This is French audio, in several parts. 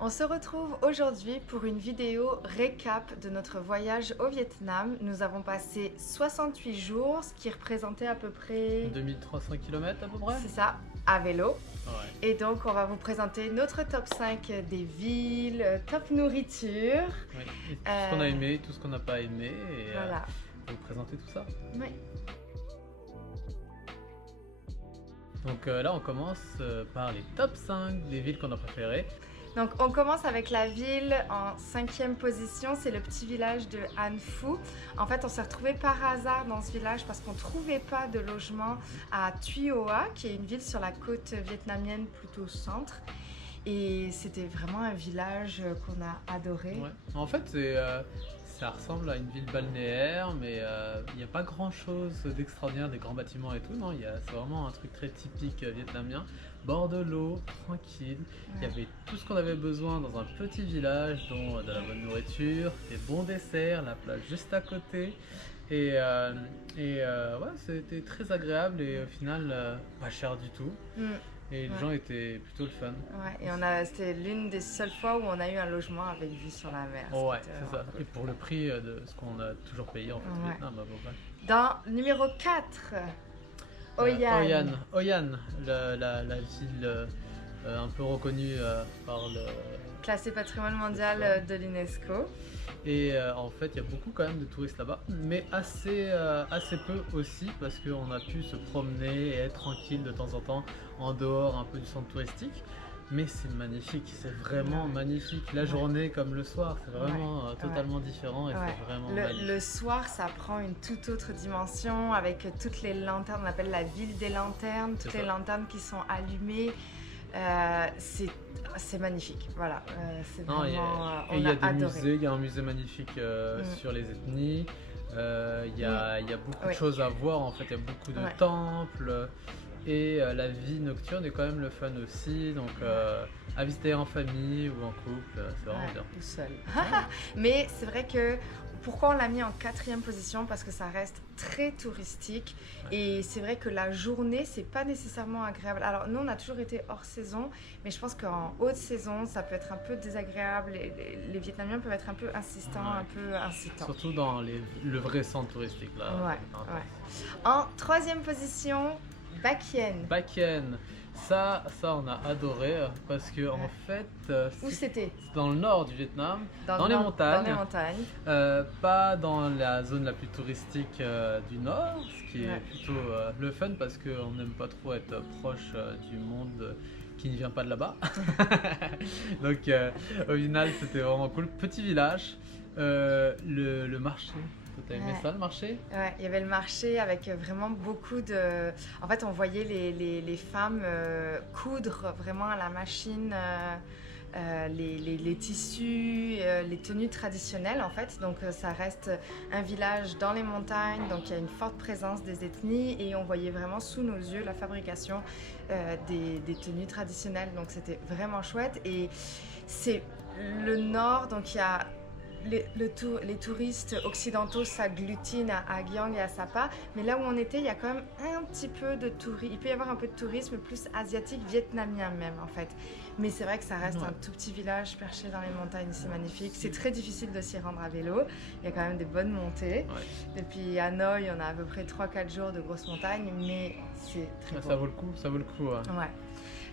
On se retrouve aujourd'hui pour une vidéo récap de notre voyage au Vietnam. Nous avons passé 68 jours, ce qui représentait à peu près, 2300 km à peu près. c'est ça, à vélo. Ouais. Et donc on va vous présenter notre top 5 des villes, top nourriture. Oui. Et tout ce qu'on a aimé, tout ce qu'on n'a pas aimé, et Voilà. on va vous présenter tout ça. Oui. Donc là, on commence par les top 5 des villes qu'on a préférées. Donc on commence avec la ville en 5e position, c'est le petit village de An Phu. En fait, on s'est retrouvé par hasard dans ce village parce qu'on ne trouvait pas de logement à Tuy Hoa, qui est une ville sur la côte vietnamienne plutôt au centre. Et c'était vraiment un village qu'on a adoré. Ouais. En fait, ça ressemble à une ville balnéaire, mais il n'y a pas grand chose d'extraordinaire, des grands bâtiments et tout. Non, c'est vraiment un truc très typique vietnamien. Bord de l'eau, tranquille. Il y avait tout ce qu'on avait besoin dans un petit village, dont de la bonne nourriture, des bons desserts, la plage juste à côté. Ouais, c'était très agréable et au final, pas cher du tout. Mm. Et les Ouais. gens étaient plutôt le fun. Ouais, et c'était l'une des seules fois où on a eu un logement avec vue sur la mer. Oh ouais, C'était c'est ça. vraiment cool. Et pour le prix de ce qu'on a toujours payé en fait au Ouais. Vietnam, à peu près. Dans numéro 4, Hoi An. Hoi An, la ville un peu reconnue par le... Classé patrimoine mondial de l'UNESCO. Et en fait, il y a beaucoup quand même de touristes là-bas, mais assez peu aussi, parce qu'on a pu se promener et être tranquille de temps en temps en dehors un peu du centre touristique. Mais c'est magnifique, c'est vraiment Ouais. magnifique. La journée comme le soir, c'est vraiment Ouais. totalement différent et Ouais. c'est vraiment magnifique. Le soir, ça prend une toute autre dimension avec toutes les lanternes, on appelle la ville des lanternes, toutes C'est les ça. lanternes qui sont allumées. C'est magnifique, voilà. C'est Non, vraiment, et on il y a a des adoré. musées, il y a un musée magnifique sur les ethnies. Il y a beaucoup de Oui. choses à voir en fait, il y a beaucoup de Ouais. temples et la vie nocturne est quand même le fun aussi. Donc à visiter en famille ou en couple, c'est vraiment Ouais, bien. tout seul. Mais c'est vrai que pourquoi on l'a mis en 4e position? Parce que ça reste très touristique et c'est vrai que la journée, c'est pas nécessairement agréable. Alors nous, on a toujours été hors saison, mais je pense qu'en haute saison, ça peut être un peu désagréable. Les Vietnamiens peuvent être un peu insistants, Ouais. un peu incitants. Surtout dans le vrai centre touristique là. Ouais, Hein. ouais. En 3e position, Bac Yan. Bac Yan, ça on a adoré parce que en fait Où c'était? c'est dans le nord du Vietnam, dans le les nord- montagnes. Dans les montagnes. Pas dans la zone la plus touristique du nord, ce qui est Ouais. plutôt le fun parce qu'on n'aime pas trop être proche du monde qui ne vient pas de là-bas. Donc au final c'était vraiment cool. Petit village, le marché. T'as aimé Ouais. ça le marché? Ouais, il y avait le marché avec vraiment beaucoup de... En fait, on voyait les femmes coudre vraiment à la machine les tissus, les tenues traditionnelles en fait. Donc ça reste un village dans les montagnes, donc il y a une forte présence des ethnies et on voyait vraiment sous nos yeux la fabrication des tenues traditionnelles. Donc c'était vraiment chouette et c'est le nord, donc il y a... Les touristes occidentaux s'agglutinent à Agiang et à Sapa, mais là où on était, il y a quand même un petit peu de tourisme. Il peut y avoir un peu de tourisme plus asiatique, vietnamien même en fait. Mais c'est vrai que ça reste un tout petit village perché dans les montagnes, c'est magnifique. C'est très difficile de s'y rendre à vélo. Il y a quand même des bonnes montées. Ouais. Depuis Hanoï, on a à peu près 3-4 jours de grosses montagnes, mais c'est très beau. Ça vaut le coup, ça vaut le coup. Ouais. Ouais.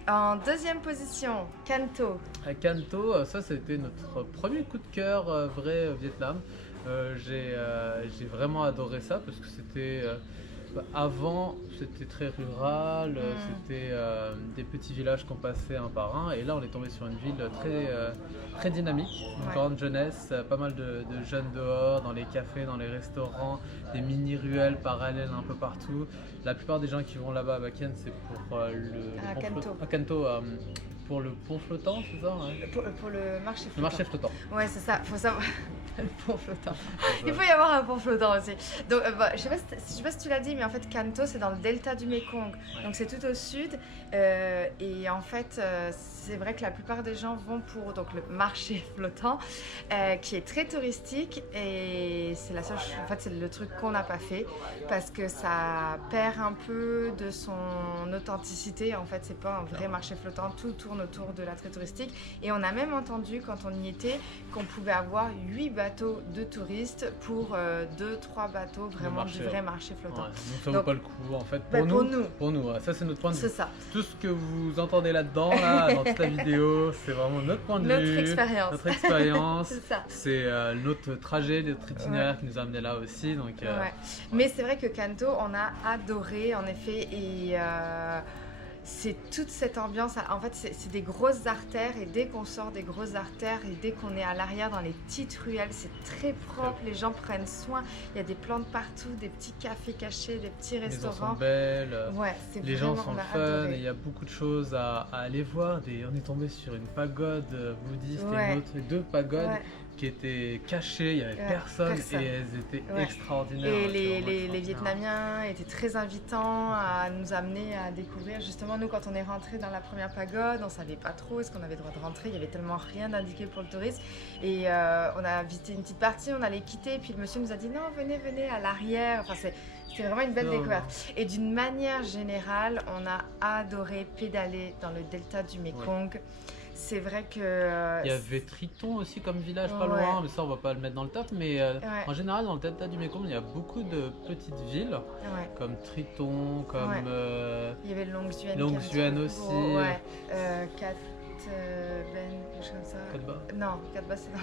En 2e position, Can Tho. À Canto, ça c'était notre premier coup de cœur vrai au Vietnam. J'ai vraiment adoré ça parce que c'était avant c'était très rural, c'était des petits villages qu'on passait un par un et là on est tombé sur une ville très dynamique, une grande jeunesse, pas mal de jeunes dehors, dans les cafés, dans les restaurants, des mini ruelles parallèles un peu partout. La plupart des gens qui vont là-bas à Bac Yan c'est pour pour le pont flottant, c'est ça hein? Pour le marché flottant. Le marché flottant. Ouais, c'est ça, faut savoir. Le pont flottant. Il faut y avoir un pont flottant aussi. Donc, je sais pas si tu l'as dit, mais en fait, Can Tho, c'est dans le delta du Mekong. Ouais. Donc, c'est tout au sud. Et en fait, c'est vrai que la plupart des gens vont pour donc, le marché flottant, qui est très touristique. Et c'est la seule, en fait, c'est le truc qu'on n'a pas fait parce que ça perd un peu de son authenticité. En fait, c'est pas un vrai marché flottant. Tout tourne tourne autour de l'attrait touristique. Et on a même entendu, quand on y était, qu'on pouvait avoir 8 bateaux de touristes pour 2-3 bateaux vraiment du vrai marché flottant. Ouais, donc ça vaut pas le coup en fait. Pour nous, ça c'est notre point de vue. C'est ça. Tout ce que vous entendez là-dedans, là, dans toute la vidéo, c'est vraiment notre point de vue. Notre expérience. C'est ça. C'est notre trajet, notre itinéraire qui nous a amené là aussi. Donc, Mais c'est vrai que Canto, on a adoré en effet. Et c'est toute cette ambiance. En fait, c'est des grosses artères. Et dès qu'on sort des grosses artères et dès qu'on est à l'arrière dans les petites ruelles, c'est très propre. Les gens prennent soin. Il y a des plantes partout, des petits cafés cachés, des petits restaurants. Les gens sont belles. Ouais, les gens sont fun. Et il y a beaucoup de choses à aller voir. On est tombé sur une pagode bouddhiste et 2 pagodes. Qui étaient cachées, il n'y avait personne et elles étaient extraordinaires. Et les Vietnamiens étaient très invitants à nous amener à découvrir. Justement, nous, quand on est rentré dans la première pagode, on ne savait pas trop est-ce qu'on avait le droit de rentrer. Il n'y avait tellement rien d'indiqué pour le tourisme. Et on a visité une petite partie, on allait quitter. Et puis le monsieur nous a dit non, venez à l'arrière. Enfin, c'était vraiment une belle découverte. Et d'une manière générale, on a adoré pédaler dans le delta du Mekong. C'est vrai que... il y avait Triton aussi comme village pas loin, mais ça on va pas le mettre dans le top. Mais en général dans le delta du Mekong il y a beaucoup de petites villes comme Triton, comme... il y avait Longsuan aussi. Cat Ben, quelque chose comme ça. Katba. Non, Katba c'est dans...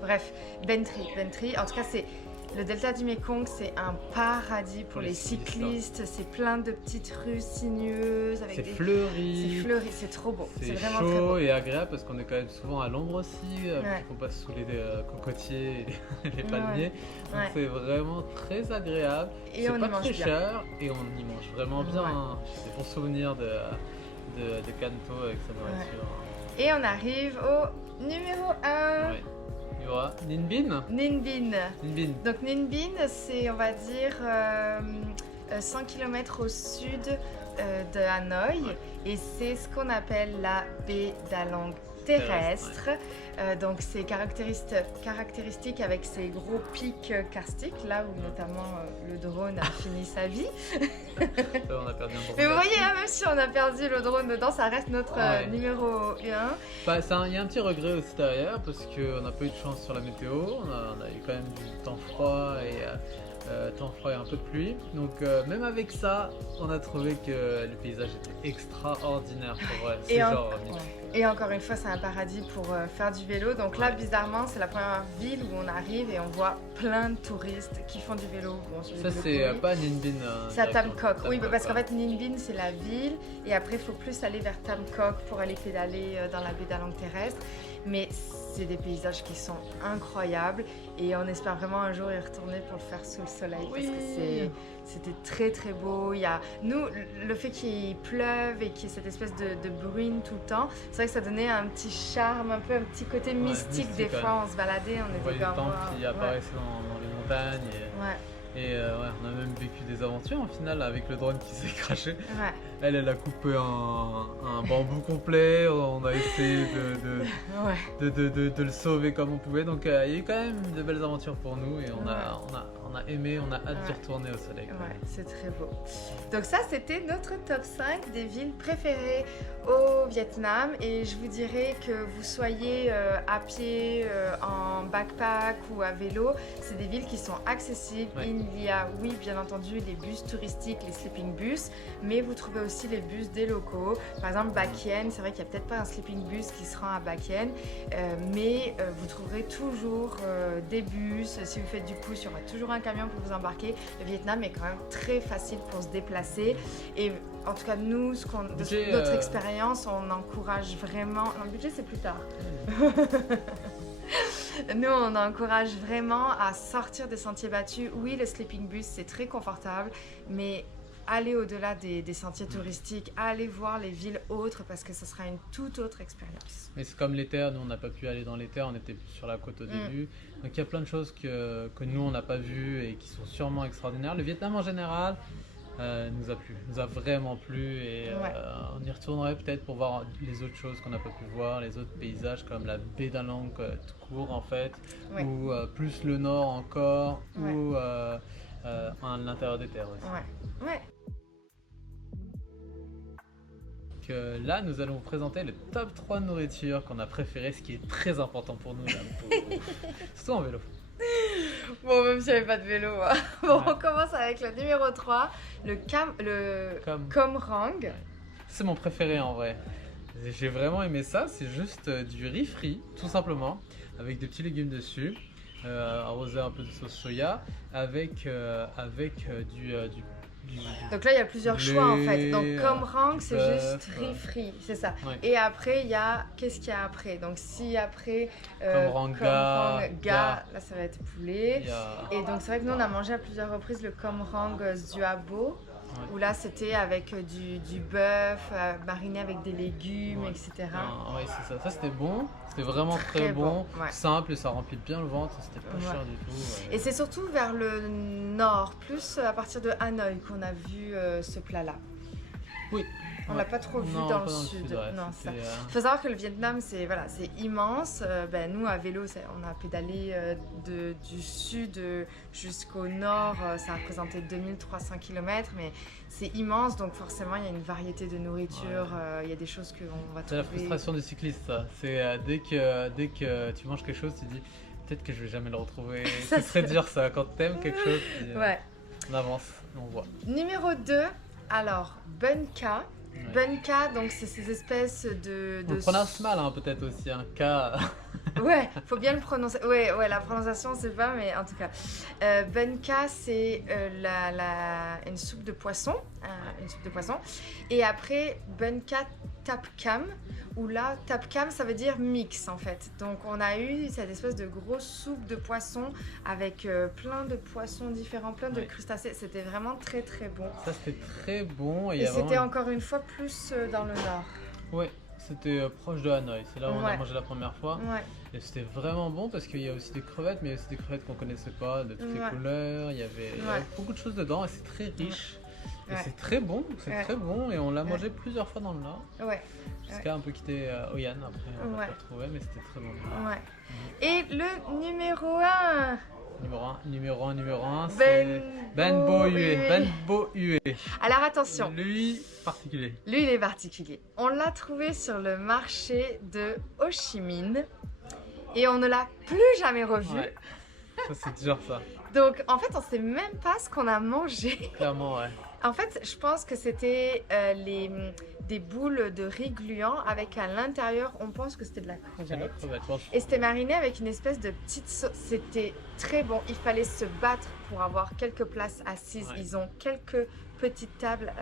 bref, Bentry. En tout cas c'est... Le delta du Mekong, c'est un paradis pour les cyclistes. C'est plein de petites rues sinueuses. C'est fleuri. C'est fleuri, c'est trop beau. C'est vraiment chaud très beau. Et agréable parce qu'on est quand même souvent à l'ombre aussi. On passe sous les cocotiers et les palmiers. Donc c'est vraiment très agréable. Et on pas y mange très bien. cher et on y mange vraiment bien. J'ai des bons souvenirs de Canto avec sa nourriture. Et on arrive au numéro 1. Ninh Binh. Donc Ninh Binh, c'est on va dire 100 km au sud de Hanoï et c'est ce qu'on appelle la baie d'Along terrestre. Donc c'est caractéristique avec ces gros pics karstiques, là où notamment le drone a fini sa vie. On a perdu un Mais vous voyez, même si on a perdu le drone dedans, ça reste notre numéro 1. Il y a un petit regret aussi derrière parce qu'on n'a pas eu de chance sur la météo. On a eu quand même du temps froid et un peu de pluie. Donc même avec ça, on a trouvé que le paysage était extraordinaire pour ces genres. Et encore une fois, c'est un paradis pour faire du vélo. Donc là, bizarrement, c'est la première ville où on arrive et on voit plein de touristes qui font du vélo. Bon, ça, c'est pas Ninh Binh. C'est à Tam Coc. Oui, parce qu'en fait, Ninh Binh, c'est la ville. Et après, il faut plus aller vers Tam Coc pour aller pédaler dans la baie d'Along terrestre. Mais c'est des paysages qui sont incroyables. Et on espère vraiment un jour y retourner pour le faire sous le soleil. Parce que c'était très très beau. Nous, le fait qu'il pleuve et qu'il y ait cette espèce de bruine tout le temps, c'est vrai que ça donnait un petit charme, un petit côté mystique des fois. On se baladait, on voyait était des temples qui apparaissaient dans les montagnes. Et on a même vécu des aventures en final avec le drone qui s'est craché. Elle a coupé un bambou complet, on a essayé de le sauver comme on pouvait. Donc il y a eu quand même de belles aventures pour nous et on a aimé, on a hâte d'y retourner au soleil. C'est très beau. Donc ça, c'était notre top 5 des villes préférées au Vietnam. Et je vous dirais que vous soyez à pied, en backpack ou à vélo, c'est des villes qui sont accessibles. Il y a, oui, bien entendu, les bus touristiques, les sleeping bus, mais vous trouvez aussi les bus des locaux. Par exemple, Bac Yen, c'est vrai qu'il n'y a peut-être pas un sleeping bus qui se rend à Bac Yen, mais vous trouverez toujours des bus. Si vous faites du pouce, il y aura toujours un camion pour vous embarquer. Le Vietnam est quand même très facile pour se déplacer. Et en tout cas, nous, notre expérience, on encourage vraiment... Non, le budget, c'est plus tard. Nous, on encourage vraiment à sortir des sentiers battus. Oui, le sleeping bus, c'est très confortable, mais allez au-delà des sentiers touristiques, allez voir les villes autres parce que ce sera une toute autre expérience. Mais c'est comme les terres, nous on n'a pas pu aller dans les terres, on était plus sur la côte au début. Donc il y a plein de choses que nous on n'a pas vues et qui sont sûrement extraordinaires. Le Vietnam en général nous a vraiment plu et on y retournerait peut-être pour voir les autres choses qu'on n'a pas pu voir, les autres paysages comme la baie d'Along tout court en fait, ou plus le nord encore, ou à l'intérieur des terres aussi. là, nous allons vous présenter le top 3 nourriture qu'on a préféré, ce qui est très important pour nous, là, surtout en vélo. Bon, même si j'avais pas de vélo. Hein. Bon, Ouais. on commence avec le numéro 3, le Komrang. C'est mon préféré en vrai. J'ai vraiment aimé ça, c'est juste du riz frit, tout simplement, avec des petits légumes dessus, arrosé un peu de sauce soya, avec du Donc là, il y a plusieurs blé, choix en fait. Donc Komrang, du c'est bœuf, juste riz frit, c'est ça. ouais. Et après, il y a. Qu'est-ce qu'il y a après? Donc si après. Komrang ga, ga, là ça va être poulet. Il y a- Et donc c'est vrai que nous on a mangé à plusieurs reprises le Komrang Zuabo, Ouais. où là c'était avec du bœuf mariné avec des légumes, Ouais. etc. Ouais, c'est ça. Ça c'était bon, c'était vraiment très, Très bon, bon, ouais. simple et ça remplit bien le ventre, c'était pas Ouais. cher du tout. Ouais. Et c'est surtout vers le nord, plus à partir de Hanoï qu'on a vu ce plat-là. Oui. On l'a pas trop vu Non, dans pas le sud. ouais, Non, ça. c'était, Il faut savoir que le Vietnam, c'est voilà, c'est immense. Nous, à vélo, on a pédalé du sud jusqu'au nord. Ça a représenté 2300 km, mais c'est immense. Donc forcément, il y a une variété de nourriture. Il y a des choses qu'on va C'est la trouver. frustration du cycliste, ça. C'est dès que tu manges quelque chose, tu dis peut-être que je vais jamais le retrouver. Ça, C'est très c'est- dur ça, quand t'aimes quelque chose, tu dis, Ouais. on avance, on voit. Numéro 2, alors, Bunka. Ouais. Bunka, donc c'est ces espèces On le prononce mal hein, peut-être aussi, un cas. Ouais, faut bien le prononcer. Ouais, la prononciation, c'est pas, mais en tout cas. Bunka, c'est une soupe de poisson. Une soupe de poisson. Et après, Bunka Tapkam, où là, Tapkam, ça veut dire mix en fait. Donc, on a eu cette espèce de grosse soupe de poisson avec plein de poissons différents, plein de Ouais. crustacés. C'était vraiment très très bon. Ça c'était très bon. il y Et a vraiment c'était encore une fois plus dans le nord. Ouais, c'était proche de Hanoï. C'est là où on a Ouais. mangé la première fois. Ouais. Et c'était vraiment bon parce qu'il y a aussi des crevettes, mais il y a aussi des crevettes qu'on connaissait pas, de toutes les Ouais. couleurs. Il y avait beaucoup de choses dedans et c'est très riche. Et Ouais. c'est très bon, c'est Ouais. très bon. Et on l'a mangé plusieurs fois dans le Nord. Ouais. Jusqu'à un peu quitter Oyan après, on l'a Ouais. pas retrouvé, mais c'était très bon. Ouais. Et le numéro 1, Numéro 1, c'est Benbo Hue. Benbo Hue. Alors attention, Lui, particulier. lui il est particulier. On l'a trouvé sur le marché de Ho Chi Minh et on ne l'a plus jamais revu. Ouais. Ça, c'est dur ça. Donc en fait, on sait même pas ce qu'on a mangé. Clairement, ouais. En fait, je pense que c'était des boules de riz gluant avec à l'intérieur, on pense que c'était de la C'est la crevette. crevette. Bon, Et c'était mariné avec une espèce de petite sauce. C'était très bon. Il fallait se battre pour avoir quelques places assises. Ouais. Ils ont quelques petites tables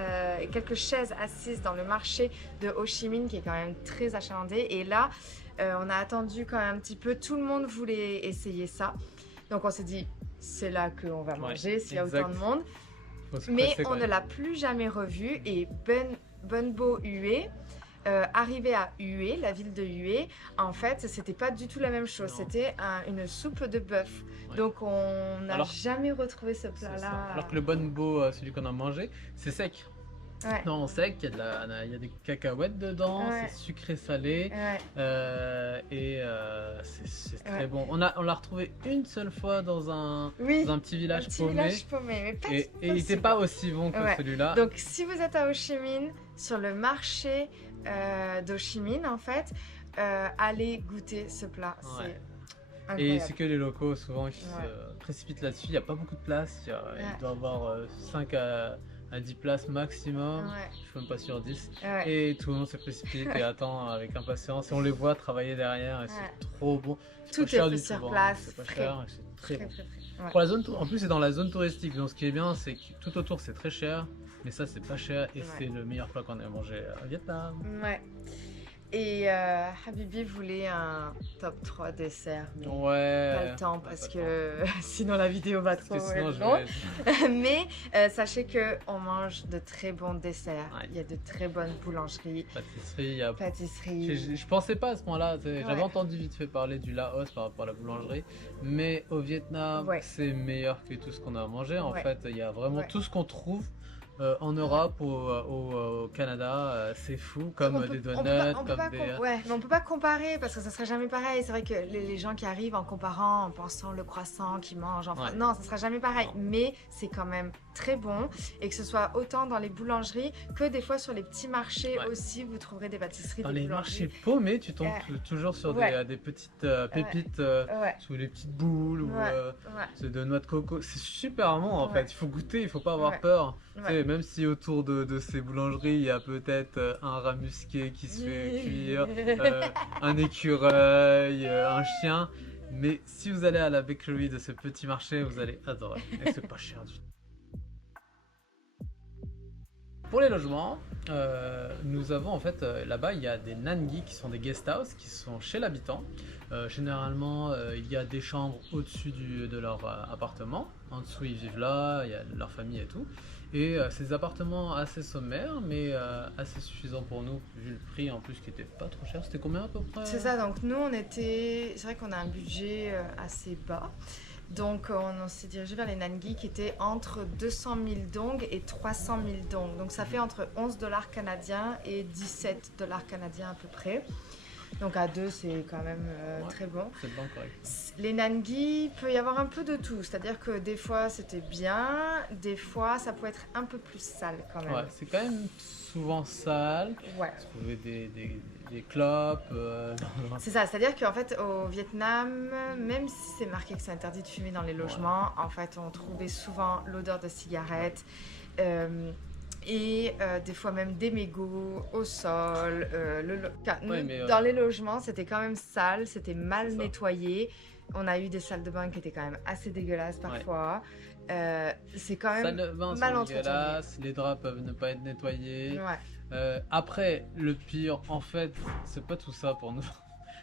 et quelques chaises assises dans le marché de Ho Chi Minh qui est quand même très achalandé. Et là, on a attendu quand même un petit peu. Tout le monde voulait essayer ça. Donc on s'est dit, c'est là qu'on va manger s'il y a exact. autant de monde. faut se Mais presser, on quand ne même. l'a plus jamais revu. Et Bunbo Hue, arrivé à Hue, la ville de Hue, en fait, c'était pas du tout la même chose. Non. C'était une soupe de bœuf. Ouais. Donc on n'a Alors- jamais retrouvé ce C'est ça. plat-là. Alors que le bonbo, celui qu'on a mangé, c'est sec. Ouais. Non, sec, il y a des cacahuètes dedans, Ouais. c'est sucré salé Ouais. c'est Ouais. très bon. On l'a retrouvé une seule fois dans un Oui, petit village un petit paumé village paumé, mais pas et il aussi n'était bon. pas aussi bon que Ouais. celui-là. Donc si vous êtes à Ho Chi Minh, sur le marché d'Ho Chi Minh en fait, allez goûter ce plat. Ouais. C'est Et incroyable. c'est que les locaux souvent qui Ouais. se précipitent là-dessus. Il n'y a pas beaucoup de place. Il Ouais. doit y avoir 5 à 10 places maximum. Ouais. Je suis même pas sûr 10. Ouais. Et tout le monde se précipite et attend avec impatience. Et on les voit travailler derrière et Ouais. c'est trop bon. C'est Tout pas cher est du fait sur tout, hein. place, C'est pas frais. cher et c'est très Très, bon. très, très. Ouais. Pour la zone, en plus c'est dans la zone touristique, donc ce qui est bien c'est que tout autour c'est très cher, mais ça c'est pas cher et Ouais. c'est le meilleur plat qu'on ait mangé au Vietnam. Ouais. Et Habibi voulait un top 3 dessert, mais Ouais. pas le temps Ouais, parce pas que sinon la vidéo va Parce trop que sinon être je longue. vais... Mais sachez que on mange de très bons desserts. Ouais. Il y a de très bonnes boulangeries, Pâtisserie, il y a... pâtisseries. Je pensais pas à ce point-là, j'avais Ouais. entendu vite fait parler du Laos par rapport à la boulangerie, mais au Vietnam Ouais. c'est meilleur que tout ce qu'on a mangé. En Ouais. fait, il y a vraiment Ouais. tout ce qu'on trouve En Europe, au Canada, c'est fou, comme des donuts, comme des... Ouais, mais on peut pas comparer parce que ça serait jamais pareil. C'est vrai que les gens qui arrivent en comparant, en pensant le croissant qu'ils mangent en France, Ouais. non, ça sera jamais pareil. Non. Mais c'est quand même très bon et que ce soit autant dans les boulangeries que des fois sur les petits marchés Ouais. aussi, vous trouverez des pâtisseries, Dans des les boulangeries. marchés paumés, tu tombes Ouais. toujours sur Ouais. des petites pépites Ouais. sous les petites boules ou Ouais. c'est de noix de coco. C'est super bon en Ouais. fait. Il faut goûter, il faut pas avoir Ouais. peur. Tu Ouais. sais, même si autour de ces boulangeries, il y a peut-être un rat musqué qui se fait cuire, un écureuil, un chien. Mais si vous allez à la bakery de ce petit marché, vous allez adorer. Et c'est pas cher du tout. Pour les logements, nous avons en fait là-bas il y a des nangi qui sont des guest house qui sont chez l'habitant. Généralement il y a des chambres au-dessus de leur appartement. En dessous ils vivent là, il y a leur famille et tout. Et c'est des appartements assez sommaires mais assez suffisants pour nous vu le prix en plus qui était pas trop cher. C'était combien à peu près? C'est ça, donc nous c'est vrai qu'on a un budget assez bas. Donc on s'est dirigé vers les nangi qui étaient entre 200 000 dong et 300 000 dong. Donc ça fait entre 11 dollars canadiens et 17 dollars canadiens à peu près. Donc à deux, c'est quand même Ouais. très bon. C'est bon, correct. Les nangi, peut y avoir un peu de tout. C'est-à-dire que des fois c'était bien, des fois ça peut être un peu plus sale quand même. Ouais, c'est quand même souvent sale. Ouais. Trouver des clopes. C'est ça, c'est-à-dire qu'en fait au Vietnam, même si c'est marqué que c'est interdit de fumer dans les logements, en fait on trouvait souvent l'odeur de cigarettes et des fois même des mégots au sol. Ouais, mais, dans les logements, c'était quand même sale, c'était mal C'est ça. nettoyé. On a eu des salles de bain qui étaient quand même assez dégueulasses parfois. C'est quand Salle même de bain mal sont entretenu. dégueulasses, les draps peuvent ne pas être nettoyés. Ouais. Après, le pire, en fait, c'est pas tout ça pour nous.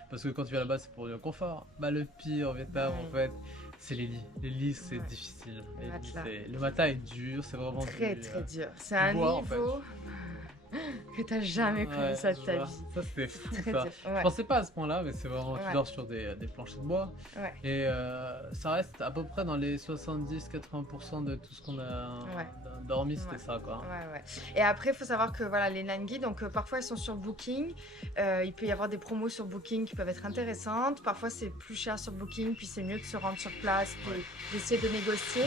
Parce que quand tu vas là-bas, c'est pour le confort. Bah, le pire au Vietnam, en fait, c'est les lits. Les lits, c'est difficile. Le matelas. Le matelas est dur, c'est vraiment Très dur. très dur. C'est un bois, en fait. niveau que t'as jamais connu Ouais, ça de je ta vois. vie. Ça, c'était fou, Très ça. dur. Je Ouais. pensais pas à ce point-là, mais c'est vraiment, tu Ouais. dors sur des planchers de bois. Ouais. Et ça reste à peu près dans les 70-80% de tout ce qu'on a Ouais. dormi, c'était Ouais. ça, quoi. Ouais. Et après, il faut savoir que voilà, les nangi, donc parfois elles sont sur Booking. Il peut y avoir des promos sur Booking qui peuvent être intéressantes. Parfois, c'est plus cher sur Booking, puis c'est mieux de se rendre sur place, puis d'essayer de négocier.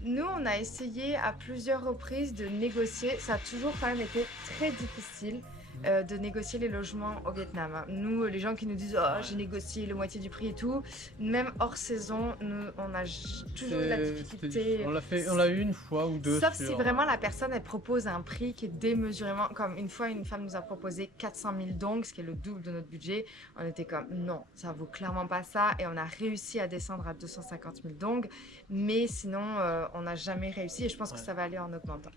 Nous, on a essayé à plusieurs reprises de négocier. Ça a toujours quand même été très difficile de négocier les logements au Vietnam. Nous, les gens qui nous disent « Oh, j'ai négocié le moitié du prix et tout », même hors saison, nous, on a toujours eu la difficulté. On l'a eu une fois ou deux. Sauf si vraiment la personne, elle propose un prix qui est démesurément... Comme une fois, une femme nous a proposé 400 000 dong, ce qui est le double de notre budget. On était comme, non, ça vaut clairement pas ça. Et on a réussi à descendre à 250 000 dong. Mais sinon, on n'a jamais réussi. Et je pense que ça va aller en augmentant.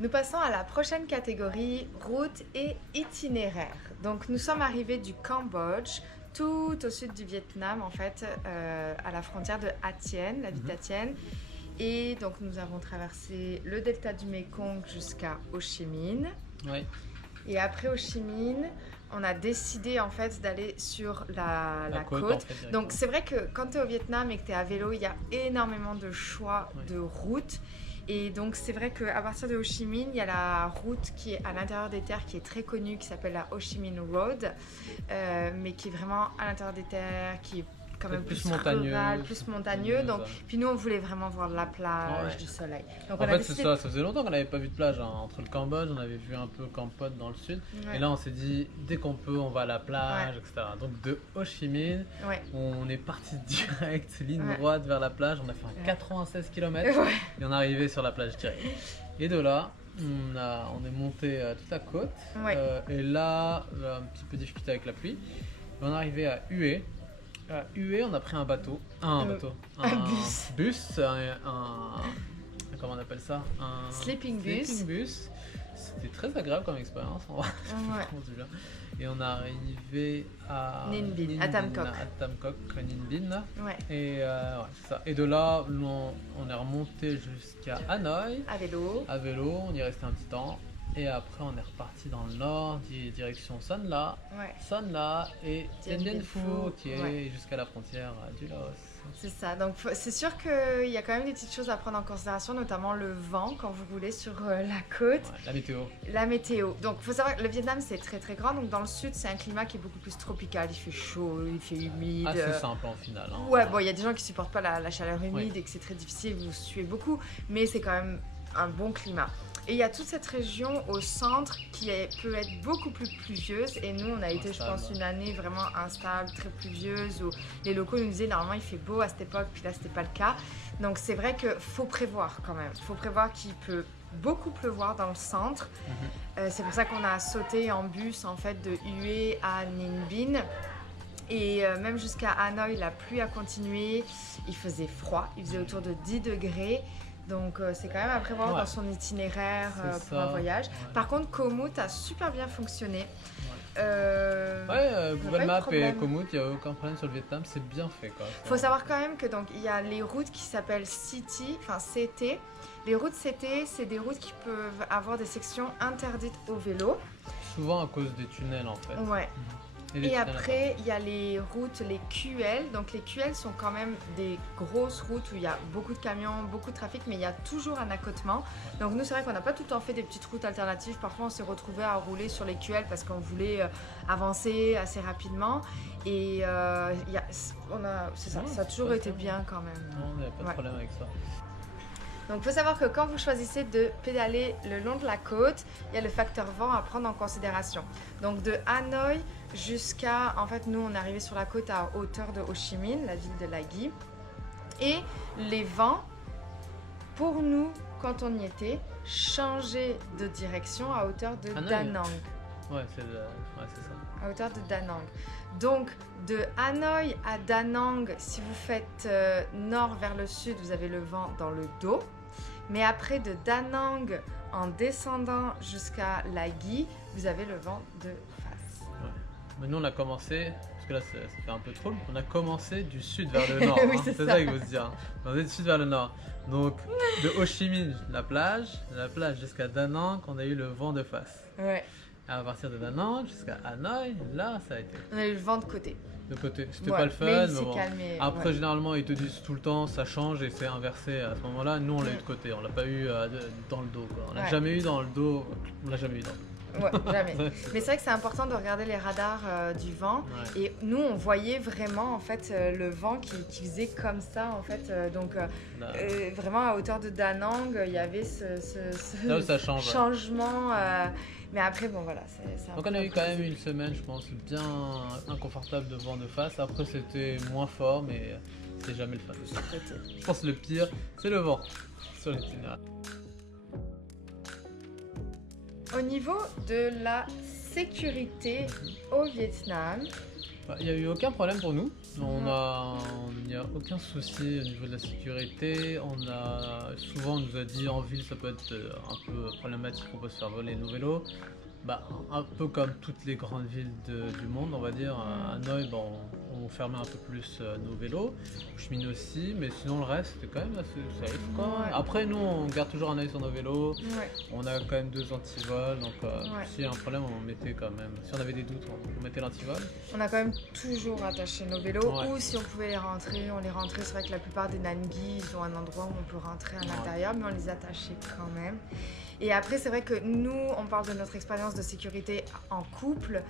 Nous passons à la prochaine catégorie, route et itinéraire. Donc nous sommes arrivés du Cambodge, tout au sud du Vietnam en fait, à la frontière de Ha Tien, la ville d'Ha Tien. Et donc nous avons traversé le delta du Mekong jusqu'à Ho Chi Minh. Oui. Et après Ho Chi Minh, on a décidé en fait d'aller sur la côte. En fait, donc c'est vrai que quand tu es au Vietnam et que tu es à vélo, il y a énormément de choix de routes. Et donc c'est vrai qu'à partir de Ho Chi Minh, il y a la route qui est à l'intérieur des terres qui est très connue, qui s'appelle la Ho Chi Minh Road, mais qui est vraiment à l'intérieur des terres, qui est quand même plus rural, plus montagneux. Donc, puis nous on voulait vraiment voir de la plage, du soleil. Donc, en fait c'est ça, ça faisait longtemps qu'on n'avait pas vu de plage. Entre le Cambodge, on avait vu un peu Kampot dans le sud. Et là on s'est dit, dès qu'on peut, on va à la plage, etc. Donc de Ho Chi Minh, on est parti direct, ligne droite vers la plage. On a fait un 96 km et on est arrivé sur la plage direct. Et de là, on est monté toute la côte. Et là, un petit peu de difficulté avec la pluie. Et on est arrivé à Hue. À Hue, on a pris un bus, comment on appelle ça, un sleeping bus. C'était très agréable comme expérience. Et on est arrivé à Ninh Binh, à Tam Coc, Ninh Binh. Et c'est ça. Et de là, on est remonté jusqu'à Hanoï. À vélo, on y est resté un petit temps. Et après, on est reparti dans le nord, direction Son La et Dien Bien Phu, qui est jusqu'à la frontière du Laos. C'est ça. Donc, c'est sûr qu'il y a quand même des petites choses à prendre en considération, notamment le vent quand vous roulez sur la côte. Ouais, la météo. La météo. Donc, il faut savoir que le Vietnam, c'est très très grand. Donc, dans le sud, c'est un climat qui est beaucoup plus tropical. Il fait chaud, il fait humide. Assez simple en final. Hein. Ouais, bon, il y a des gens qui supportent pas la chaleur humide et que c'est très difficile, vous suez beaucoup. Mais c'est quand même un bon climat. Et il y a toute cette région au centre peut être beaucoup plus pluvieuse. Et nous, on a été, je pense, une année vraiment instable, très pluvieuse, où les locaux nous disaient normalement il fait beau à cette époque, puis là, c'était pas le cas. Donc, c'est vrai qu'il faut prévoir quand même. Il faut prévoir qu'il peut beaucoup pleuvoir dans le centre. C'est pour ça qu'on a sauté en bus en fait de Hue à Ninh Binh. Et même jusqu'à Hanoï, la pluie a continué. Il faisait froid, il faisait autour de 10 degrés. Donc c'est quand même à prévoir dans son itinéraire pour un voyage. Ouais. Par contre, Komoot a super bien fonctionné. Google Maps et Komoot, il n'y a aucun problème sur le Vietnam, c'est bien fait. Il faut savoir quand même que donc il y a les routes qui s'appellent CT. Les routes CT, c'est des routes qui peuvent avoir des sections interdites au vélo. Souvent à cause des tunnels en fait. Ouais. Et après, il y a les routes, les QL. Donc les QL sont quand même des grosses routes où il y a beaucoup de camions, beaucoup de trafic, mais il y a toujours un accotement. Donc nous, c'est vrai qu'on n'a pas tout le temps fait des petites routes alternatives. Parfois, on s'est retrouvés à rouler sur les QL parce qu'on voulait avancer assez rapidement. Et ça a toujours été bien quand même. Non, il n'y a pas de problème avec ça. Donc il faut savoir que quand vous choisissez de pédaler le long de la côte, il y a le facteur vent à prendre en considération. Donc de Hanoï jusqu'à, en fait nous on est arrivé sur la côte à hauteur de Ho Chi Minh, la ville de La Ghi. Et les vents, pour nous quand on y était, changeaient de direction à hauteur de Da Nang. Ouais, c'est ça. À hauteur de Da Nang. Donc de Hanoï à Da Nang, si vous faites nord vers le sud, vous avez le vent dans le dos. Mais après de Da Nang, en descendant jusqu'à La Ghi, vous avez le vent de face. Ouais. Mais nous on a commencé, parce que là ça fait un peu trop, on a commencé du sud vers le nord. Oui, c'est ça qu'il faut se dire. On est du sud vers le nord. Donc de Ho Chi Minh, la plage jusqu'à Da Nang, on a eu le vent de face. Ouais. À partir de Da Nang jusqu'à Hanoï, là ça a été. On a eu le vent de côté. De côté, c'était pas le fun, mais bon. Calmé, après généralement ils te disent tout le temps ça change et c'est inversé à ce moment-là. Nous on l'a eu de côté, on l'a pas eu dans le dos quoi. On l'a jamais eu dans le dos, on l'a jamais eu dans le dos. Ouais, jamais. Mais c'est vrai que c'est important de regarder les radars du vent. Ouais. Et nous, on voyait vraiment en fait le vent qui faisait comme ça en fait. Donc vraiment à hauteur de Da Nang, il y avait là où ça change, changement. Mais après, bon voilà. Donc on a eu quand même une semaine, je pense, bien inconfortable de vent de face. Après c'était moins fort, mais c'est jamais le fun. Je pense que le pire, c'est le vent sur l'itinéraire. Au niveau de la sécurité au Vietnam, il n'y a eu aucun problème pour nous. Il n'y a aucun souci au niveau de la sécurité. Souvent on nous a dit en ville ça peut être un peu problématique, on peut se faire voler nos vélos. Un peu comme toutes les grandes villes du monde, on va dire. À Hanoï, on fermait un peu plus nos vélos. Ho Chi Minh aussi, mais sinon le reste c'était quand même assez safe. Ouais. Après, nous on garde toujours un œil sur nos vélos. Ouais. On a quand même 2 antivols, donc s'il y a un problème, on mettait quand même. Si on avait des doutes, on mettait l'antivol. On a quand même toujours attaché nos vélos, ou si on pouvait les rentrer, on les rentrait. C'est vrai que la plupart des Nhan Ghi, ils ont un endroit où on peut rentrer à l'intérieur, mais on les attachait quand même. Et après, c'est vrai que nous, on parle de notre expérience de sécurité en couple.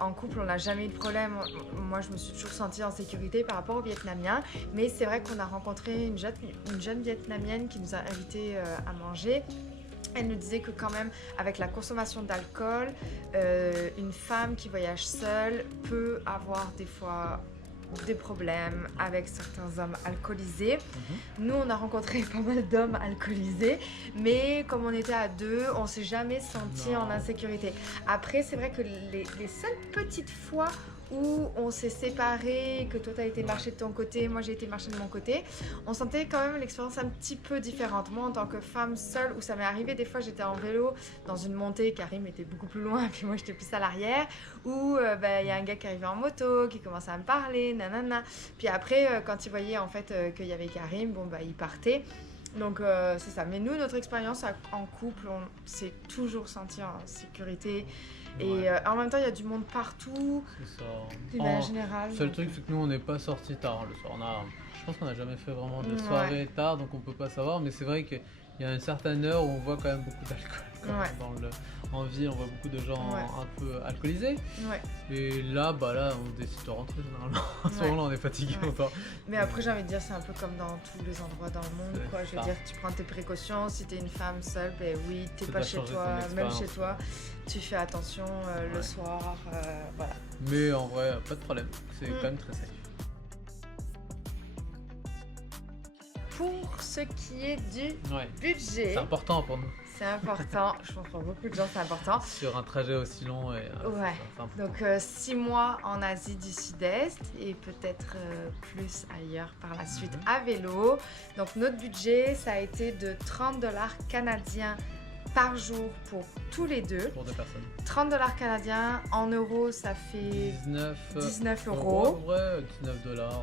En couple, on n'a jamais eu de problème. Moi, je me suis toujours sentie en sécurité par rapport aux Vietnamiens. Mais c'est vrai qu'on a rencontré une jeune Vietnamienne qui nous a invités à manger. Elle nous disait que quand même, avec la consommation d'alcool, une femme qui voyage seule peut avoir des fois des problèmes avec certains hommes alcoolisés. Nous, on a rencontré pas mal d'hommes alcoolisés, mais comme on était à 2, on s'est jamais senti en insécurité. Après, c'est vrai que les seules petites fois où on s'est séparés, que toi t'as été marcher de ton côté, moi j'ai été marcher de mon côté, on sentait quand même l'expérience un petit peu différente. Moi en tant que femme seule, où ça m'est arrivé, des fois j'étais en vélo dans une montée, Karim était beaucoup plus loin, puis moi j'étais plus à l'arrière, où y a un gars qui arrivait en moto, qui commençait à me parler, nanana. Puis après, quand il voyait en fait qu'il y avait Karim, il partait. Donc c'est ça. Mais nous, notre expérience en couple, on s'est toujours senti en sécurité. Et Ouais, en même temps, il y a du monde partout. c'est ça. De manière générale. Seul Donc, truc, c'est que nous, on n'est pas sortis tard le soir. Je pense qu'on n'a jamais fait vraiment de ouais, soirée tard, donc on peut pas savoir. Mais c'est vrai qu'il y a une certaine heure où on voit quand même beaucoup d'alcool. ouais, En ville, on voit beaucoup de gens ouais, un peu alcoolisés. ouais, Et là, on décide de rentrer généralement. À ce ouais, moment-là, on est fatigué, ouais. on dort. Mais après, j'ai envie de dire, c'est un peu comme dans tous les endroits dans le monde, C'est quoi. Je veux ça. dire, tu prends tes précautions. Si t'es une femme seule, ben oui, t'es Ça pas doit chez changer toi, ton même chez expérience. toi, tu fais attention le Ouais. soir, voilà. Mais en vrai, pas de problème. C'est Mm. quand même très safe. Pour ce qui est du Ouais. budget, C'est important pour nous. c'est important. Je pense pour beaucoup de gens, c'est important. Sur un trajet aussi long. Et, Ouais. c'est important. Donc 6 mois en Asie du Sud-Est et peut-être plus ailleurs par la suite à vélo. Donc notre budget, ça a été de 30 dollars canadiens par jour pour tous les deux. Pour deux personnes. 30 dollars canadiens, en euros, ça fait 19 euros. Ouais, 19 dollars.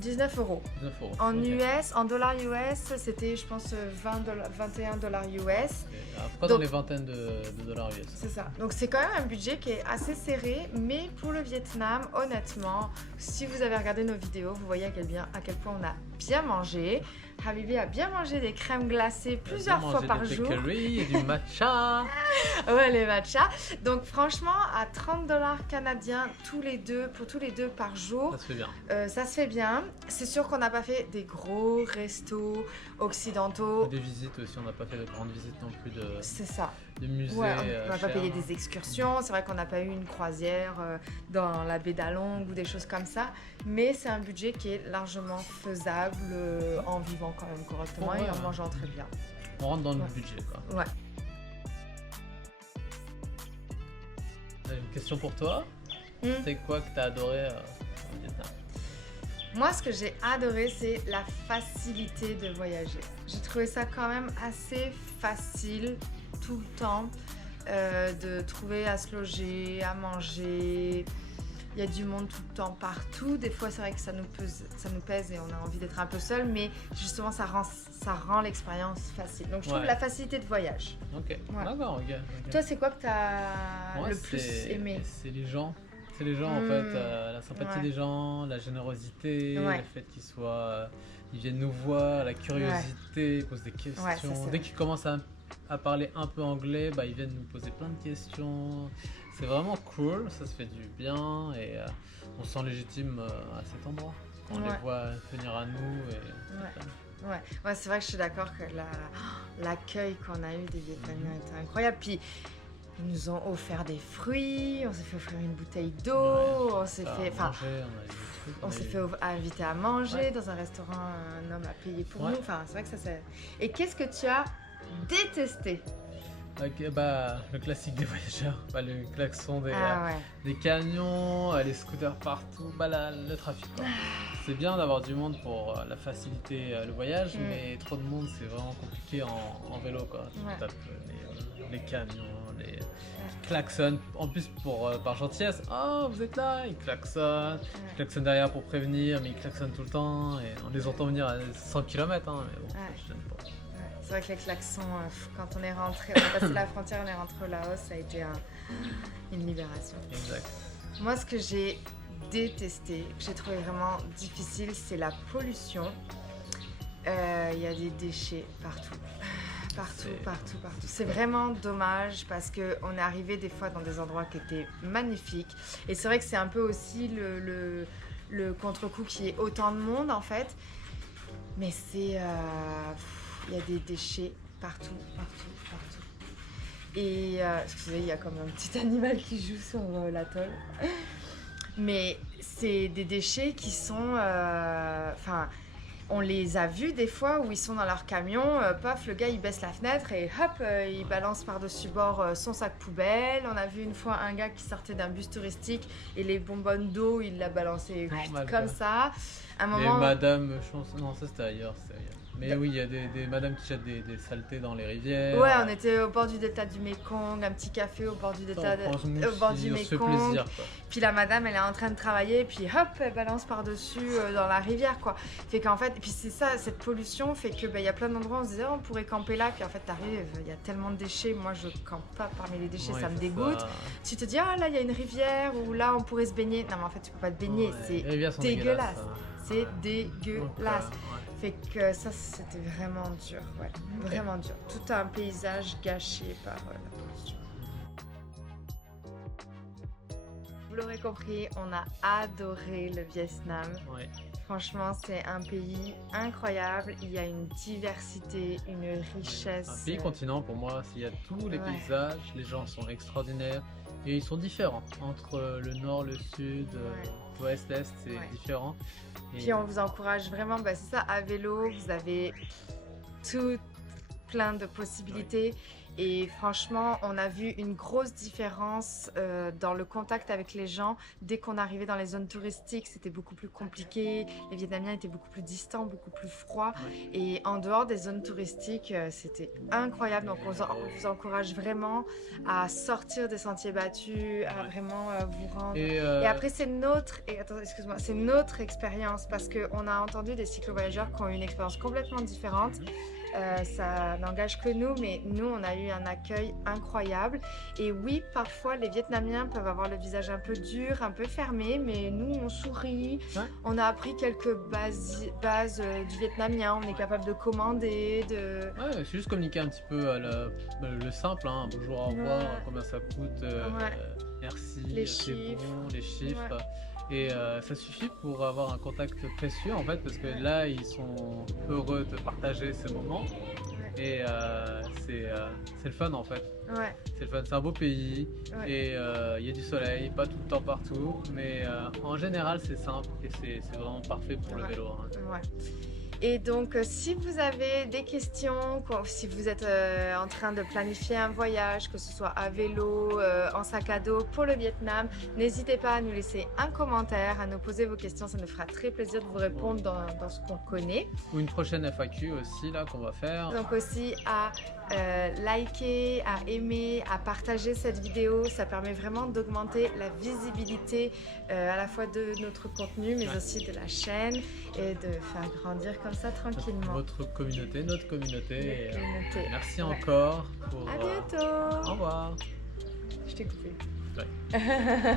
19 euros. 19 euros. En Ok. US, en dollars US, c'était je pense 21 dollars US. Après, Donc- dans les vingtaines de dollars US. C'est ça. Donc c'est quand même un budget qui est assez serré, mais pour le Vietnam, honnêtement, si vous avez regardé nos vidéos, vous voyez à quel point on a bien mangé. Habibi a bien mangé des crèmes glacées plusieurs fois par des jour. bakery et du matcha. Ouais, les matchas. Donc franchement, à 30 dollars canadiens pour tous les deux par jour, Ça se fait bien. ça se fait bien. C'est sûr qu'on n'a pas fait des gros restos occidentaux. Des visites aussi, on n'a pas fait de grandes visites non plus C'est ça. de musées. Ouais, on n'a pas chers. payé des excursions. C'est vrai qu'on n'a pas eu une croisière dans la baie d'Along ou des choses comme ça. Mais c'est un budget qui est largement faisable en vivant quand même correctement Ouais, et en ouais. mangeant très bien. On rentre dans le Ouais. budget, quoi. Ouais. J'ai une question pour toi. Mm. C'est quoi que t'as adoré au Vietnam? Moi, ce que j'ai adoré, c'est la facilité de voyager. J'ai trouvé ça quand même assez facile tout le temps de trouver à se loger, à manger. Il y a du monde tout le temps partout. Des fois, c'est vrai que ça nous pèse et on a envie d'être un peu seul, mais justement, ça rend l'expérience facile. Donc, je trouve Ouais. la facilité de voyage. Ok, Ouais. d'accord, ok. Toi, c'est quoi que tu as Moi, le plus aimé? C'est les gens. C'est les gens en Mm. fait, la sympathie Ouais. des gens, la générosité, Ouais. le fait ils viennent nous voir, la curiosité, ils posent des questions. Ouais, ça, c'est Dès vrai. qu'ils commencent à parler un peu anglais, bah, ils viennent nous poser plein de questions. C'est vraiment cool, ça se fait du bien et on se sent légitime à cet endroit. Quand on Ouais. les voit venir à nous. Et... Ouais, c'est vrai que je suis d'accord que l'accueil qu'on a eu des Vietnamiens était incroyable. Puis ils nous ont offert des fruits, on s'est fait offrir une bouteille d'eau, on s'est fait, enfin, manger, on a eu des trucs, on a s'est eu- fait inviter à manger Ouais. dans un restaurant, un homme a payé pour Ouais. nous. Enfin, c'est vrai que ça c'est. Et qu'est-ce que tu as détesté? Ok, bah, le classique des voyageurs, bah, le klaxon Ah ouais. des camions, les scooters partout, bah, le trafic. Quoi. C'est bien d'avoir du monde pour la faciliter le voyage, Mm. mais trop de monde c'est vraiment compliqué en vélo. Quoi. Tu Ouais. tapes les camions, les klaxons, en plus par gentillesse. Oh, vous êtes là, ils klaxonnent. Ils klaxonnent derrière pour prévenir, mais ils klaxonnent tout le temps et on les entend venir à 100 km. Hein, mais bon, Ouais. je gêne pas. Ouais, c'est vrai que les klaxons, quand on est rentré, on a passé la frontière, on est rentré au Laos, ça a été une libération. Exact. Moi, ce que j'ai détesté, que j'ai trouvé vraiment difficile, c'est la pollution. Il y a des déchets partout. Partout. C'est vraiment dommage parce qu'on est arrivé des fois dans des endroits qui étaient magnifiques. Et c'est vrai que c'est un peu aussi le contre-coup qui est autant de monde en fait. Mais c'est... il y a des déchets partout. Et excusez, il y a comme un petit animal qui joue sur l'atoll. Mais c'est des déchets qui sont... Enfin, on les a vus des fois où ils sont dans leur camion, paf, le gars il baisse la fenêtre et hop, il balance par-dessus bord son sac poubelle. On a vu une fois un gars qui sortait d'un bus touristique et les bonbonnes d'eau, il l'a balancé Normal, comme quoi. ça. À un Et moment... madame, je pense... Non, ça c'était ailleurs. Mais oui, il y a des madames qui jettent des saletés dans les rivières. Ouais, on était au bord du delta du Mékong, un petit café au bord du delta au bord du On se fait Mékong. plaisir, quoi. Puis la madame, elle est en train de travailler, puis hop, elle balance par-dessus dans la rivière, quoi. Fait qu'en fait, et puis c'est ça, cette pollution fait que il y a plein d'endroits où on se disait, oh, on pourrait camper là, puis en fait, t'arrives, il y a tellement de déchets. Moi, je campe pas parmi les déchets, Ouais, ça me c'est dégoûte. ça. Tu te dis, ah là, il y a une rivière, ou là, on pourrait se baigner. Non, mais en fait, tu peux pas te baigner, Ouais, c'est les rivières sont dégueulasse. dégueulasses, C'est Ouais. dégueulasse. Donc, ouais. Fait que ça, c'était vraiment dur, ouais, vraiment dur. Tout un paysage gâché par la pollution. Vous l'aurez compris, on a adoré le Vietnam. Ouais. Franchement, c'est un pays incroyable. Il y a une diversité, une richesse. Un pays continent, pour moi, il y a tous les Ouais. paysages, les gens sont extraordinaires et ils sont différents. Entre le nord, le sud, l'ouest, l'est, c'est Ouais. différent. Et Puis on vous encourage vraiment, c'est ça, à vélo, vous avez tout plein de possibilités. Et franchement, on a vu une grosse différence dans le contact avec les gens. Dès qu'on arrivait dans les zones touristiques, c'était beaucoup plus compliqué. Les Vietnamiens étaient beaucoup plus distants, beaucoup plus froids. Ouais. Et en dehors des zones touristiques, c'était incroyable. Donc on vous encourage vraiment à sortir des sentiers battus, à Ouais. vraiment vous rendre. Et, Et après, c'est notre expérience parce qu'on a entendu des cyclo-voyageurs qui ont eu une expérience complètement différente. Ça n'engage que nous, mais nous, on a eu un accueil incroyable. Et oui, parfois, les Vietnamiens peuvent avoir le visage un peu dur, un peu fermé, mais nous, on sourit. Ouais. On a appris quelques bases du vietnamien. On est capable de commander, de... ouais, c'est juste communiquer un petit peu le simple, hein, bonjour, au revoir, Ouais. combien ça coûte, Ouais. merci, Les c'est chiffres. bon, les chiffres. Ouais. Et ça suffit pour avoir un contact précieux en fait, parce que là ils sont heureux de partager ce moment. Et c'est le fun en fait. Ouais, C'est le fun, c'est un beau pays ouais. et il y a du soleil, pas tout le temps partout, mais en général c'est simple et c'est vraiment parfait pour le Ouais. vélo, hein. Ouais. Et donc, si vous avez des questions, si vous êtes en train de planifier un voyage, que ce soit à vélo, en sac à dos pour le Vietnam, n'hésitez pas à nous laisser un commentaire, à nous poser vos questions. Ça nous fera très plaisir de vous répondre dans ce qu'on connaît. Ou une prochaine FAQ aussi là qu'on va faire. Donc aussi à liker, à aimer, à partager cette vidéo. Ça permet vraiment d'augmenter la visibilité à la fois de notre contenu, mais Ouais. aussi de la chaîne et de faire grandir comme ça tranquillement. Votre communauté, notre communauté. Et, Communauté. merci Ouais. encore pour. À Au bientôt. revoir. Je t'ai coupé. Ouais.